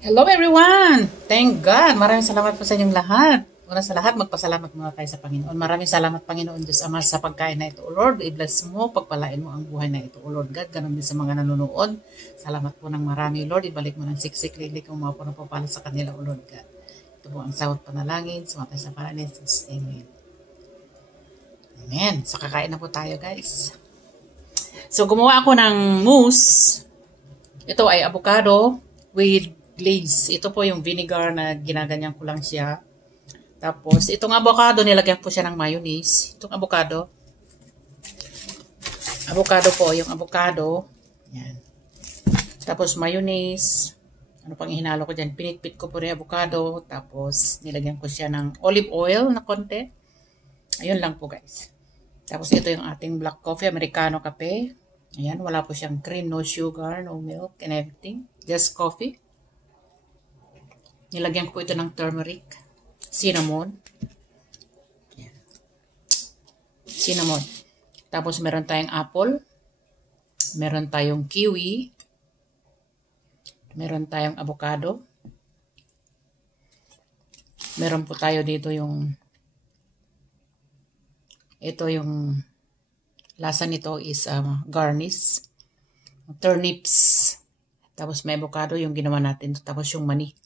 Hello everyone! Thank God! Maraming salamat po sa inyong lahat. Una sa lahat, magpasalamat muna tayo sa Panginoon. Maraming salamat Panginoon Diyos Ama sa pagkain na ito, O Lord. I-bless mo, pagpalain mo ang buhay na ito, O Lord God. Ganun din sa mga nanonood. Salamat po ng marami, Lord. Ibalik mo ng siksik, lilik ang mga punapapala sa kanila, O Lord God. Ito po ang sawat panalangin. Sumatay sa pangalan ni Jesus. Amen. Amen. So kakain na po tayo guys. So gumawa ako ng mousse. Ito ay avocado with glaze. Ito po yung vinegar na ginaganyan ko lang siya. Tapos, itong avocado, nilagyan ko siya ng mayonnaise. Itong avocado. Avocado po, yung avocado. Yan. Tapos, mayonnaise. Ano pang ihinalo ko dyan? Pinitpit ko po rin avocado. Tapos, nilagyan ko siya ng olive oil na konti. Ayun lang po guys. Tapos, ito yung ating black coffee, Americano kape. Ayan, wala po siyang cream, no sugar, no milk, and everything. Just coffee. Nilagyan ko ito ng turmeric, cinnamon. Ayan. Cinnamon. Tapos meron tayong apple. Meron tayong kiwi. Meron tayong avocado. Meron po tayo dito yung ito yung lasa nito is garnish. Turnips. Tapos may avocado yung ginawa natin. Tapos yung mani.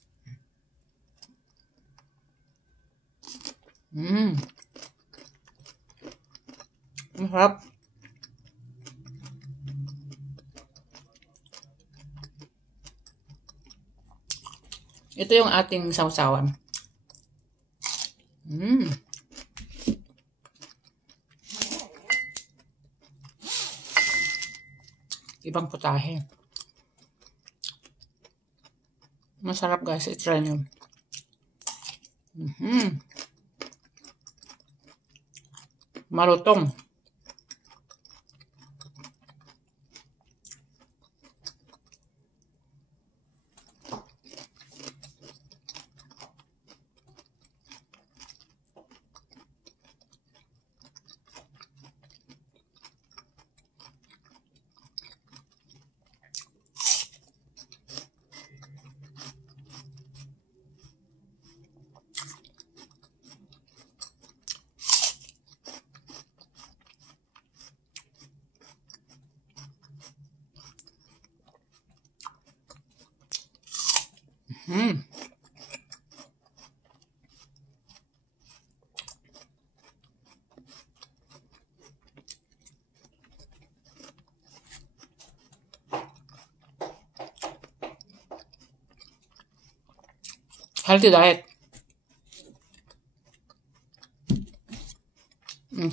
Masarap. Ito yung ating sausawan. Ibang putahe. Masarap guys. I-try nyo. Malutong. Healthy diet.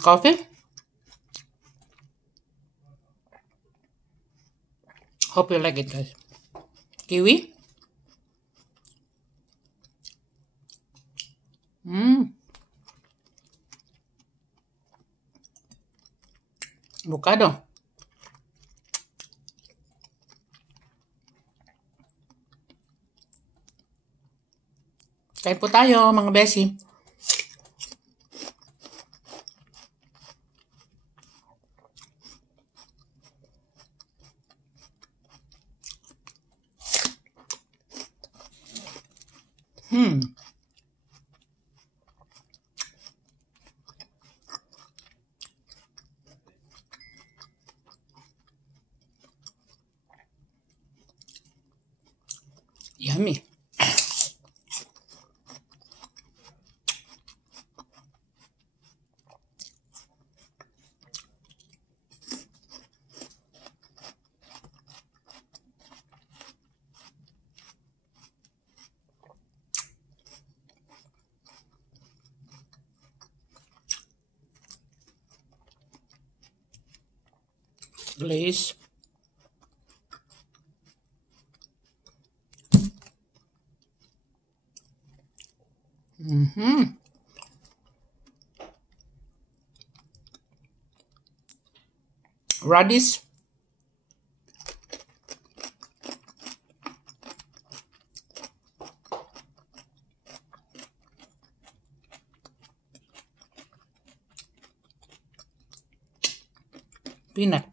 Coffee. Hope you like it guys. Kiwi. Avocado. Kain po tayo mga beshi. Yummy. Glaze. Radish. Peanut.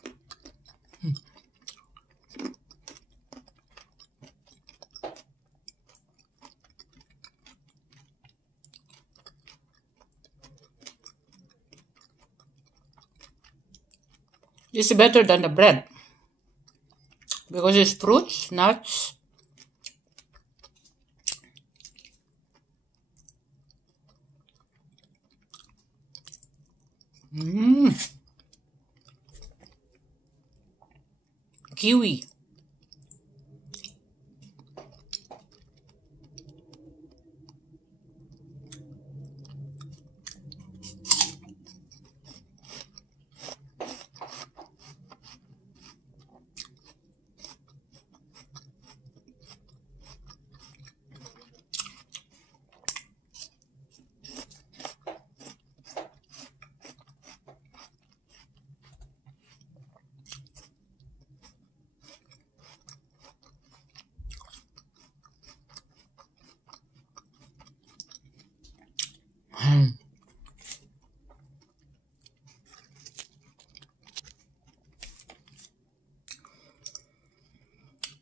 It's better than the bread because it's fruits, nuts. Kiwi.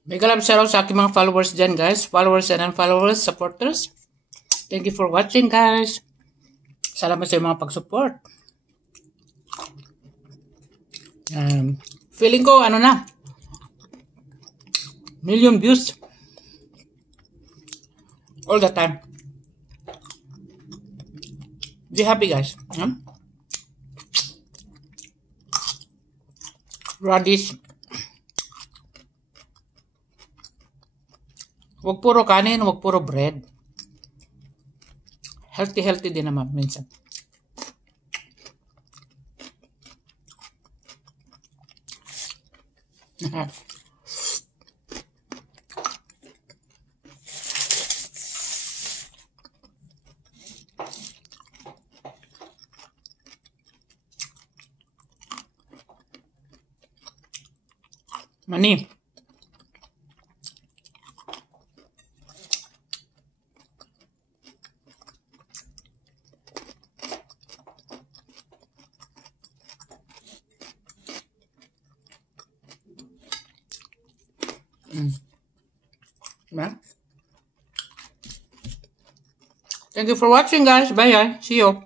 Mega love shoutout sa aking mga followers dyan, guys. Followers and unfollowers, supporters. Thank you for watching, guys. Salamat sa mga pag-support. Feeling ko, ano na, million views. All the time. Be happy, guys. Radish. Huwag puro kanin, huwag puro bread. Healthy din naman minsan. Mani. Thank you for watching, guys. Bye. See you.